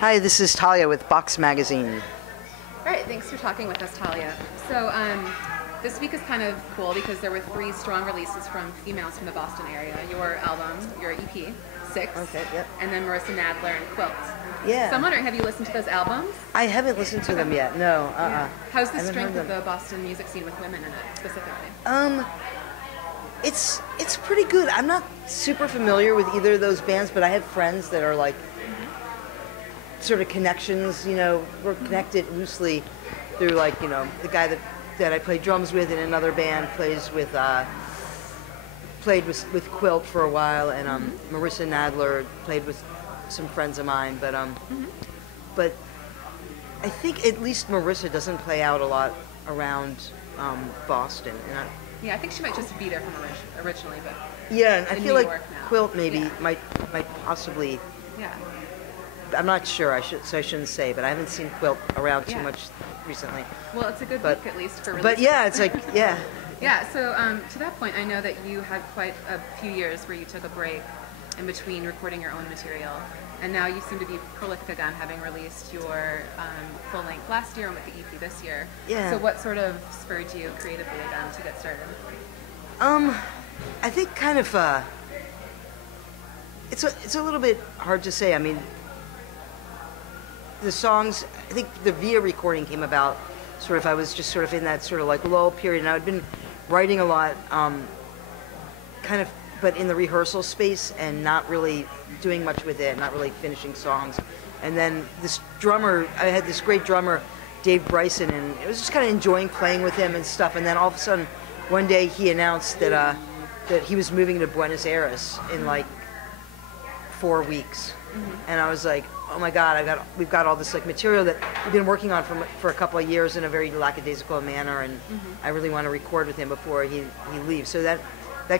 Hi, this is Thalia with Boxx magazine. All right, thanks for talking with us, Thalia. So this week is kind of cool because there were 3 strong releases from females from the Boston area. Your album, your EP, 6, Okay, yep. and then Marissa Nadler and Quilt. Yeah. So I'm wondering, have you listened to those albums? I haven't listened to them yet. No. Yeah. How's the Haven't strength heard of them. the Boston music scene with women in it specifically? It's pretty good. I'm not super familiar with either of those bands, but I have friends that are like sort of connections. You know, we're connected loosely through like the guy that I play drums with in another band played with Quilt for a while, and Marissa Nadler played with some friends of mine, but I think at least Marissa doesn't play out a lot around Boston, and Yeah, I think she might just be there from originally, but yeah, and I in feel New like York now. Quilt maybe Yeah. might possibly. Yeah. I'm not sure. I shouldn't say, but I haven't seen Quilt around too Yeah. much recently. Well, it's a good But- week at least for release. But yeah, it's like yeah. Yeah, so to that point, I know that you had quite a few years where you took a break in between recording your own material, and now you seem to be prolific again, having released your full length last year and with the EP this year. Yeah. So what sort of spurred you creatively again to get started? I think kind of it's a little bit hard to say. I mean, the songs, I think the Via recording came about sort of, I was just sort of in that sort of like lull period, and I'd been writing a lot, kind of, but in the rehearsal space and not really doing much with it, not really finishing songs. And then this drummer, I had this great drummer, Dave Bryson, and it was just kind of enjoying playing with him and stuff. And then all of a sudden, one day he announced that he was moving to Buenos Aires in like 4 weeks. And I was like, oh my God, we've got all this like material that we've been working on for a couple of years in a very lackadaisical manner, and I really want to record with him before he leaves. So that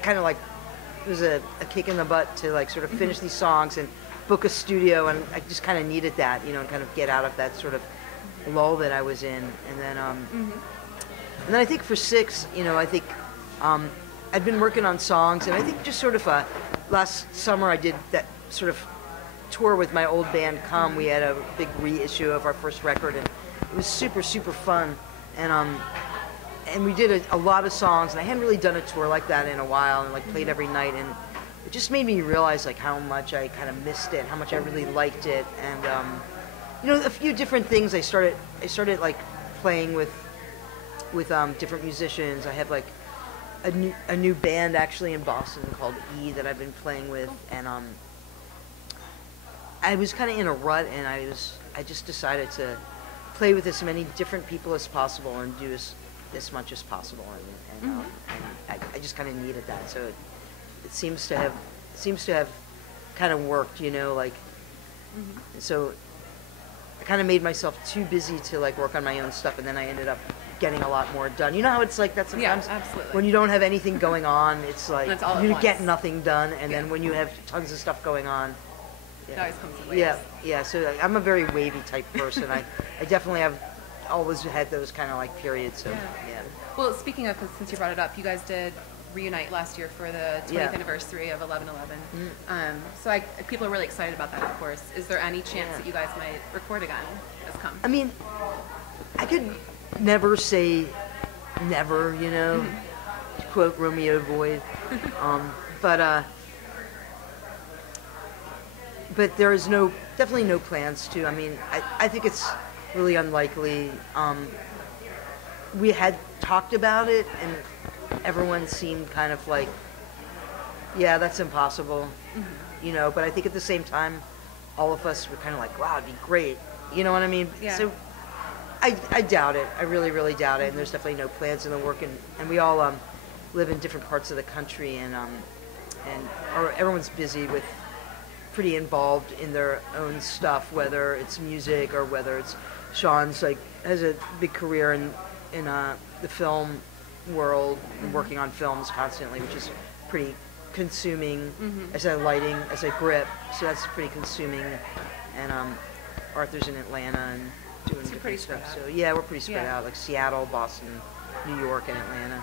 kind of like was a kick in the butt to like sort of finish these songs and book a studio, and I just kind of needed that, and kind of get out of that sort of lull that I was in. And then I think for 6, I think I'd been working on songs, and I think just sort of last summer I did that sort of tour with my old band We had a big reissue of our first record, and it was super fun, and we did a lot of songs, and I hadn't really done a tour like that in a while, and like played every night, and it just made me realize like how much I kind of missed it, how much I really liked it. And a few different things. I started like playing with different musicians. I have like a new band actually in Boston called E that I've been playing with, and I was kind of in a rut, and I just decided to play with as many different people as possible and do as much as possible, and I just kind of needed that. So it seems to have kind of worked, like. So I kind of made myself too busy to like work on my own stuff, and then I ended up getting a lot more done. You know how it's like that sometimes? Yeah, absolutely. When you don't have anything going on, it's like That's all at you once. get nothing done, and then when you have tons of stuff going on, It always comes in waves. yeah. So I'm a very wavy type person. I definitely have always had those kind of like periods. So yeah. Well, speaking of, 'cause since you brought it up, you guys did reunite last year for the 20th anniversary of 11/11. So people are really excited about that, of course. Is there any chance that you guys might record again as Come? I mean, I could never say never, to quote Romeo Boyd. But there is definitely no plans to. I mean, I think it's really unlikely. We had talked about it, and everyone seemed kind of like, yeah, that's impossible, But I think at the same time, all of us were kind of like, wow, it'd be great. You know what I mean? Yeah. So I doubt it. I really doubt it. And there's definitely no plans in the work. And we all live in different parts of the country, and everyone's busy with, pretty involved in their own stuff, whether it's music or whether it's Sean's like has a big career in the film world, working on films constantly, which is pretty consuming as a lighting, as a grip. So that's pretty consuming. And Arthur's in Atlanta and doing different stuff. So yeah, we're pretty spread out, like Seattle, Boston, New York, and Atlanta.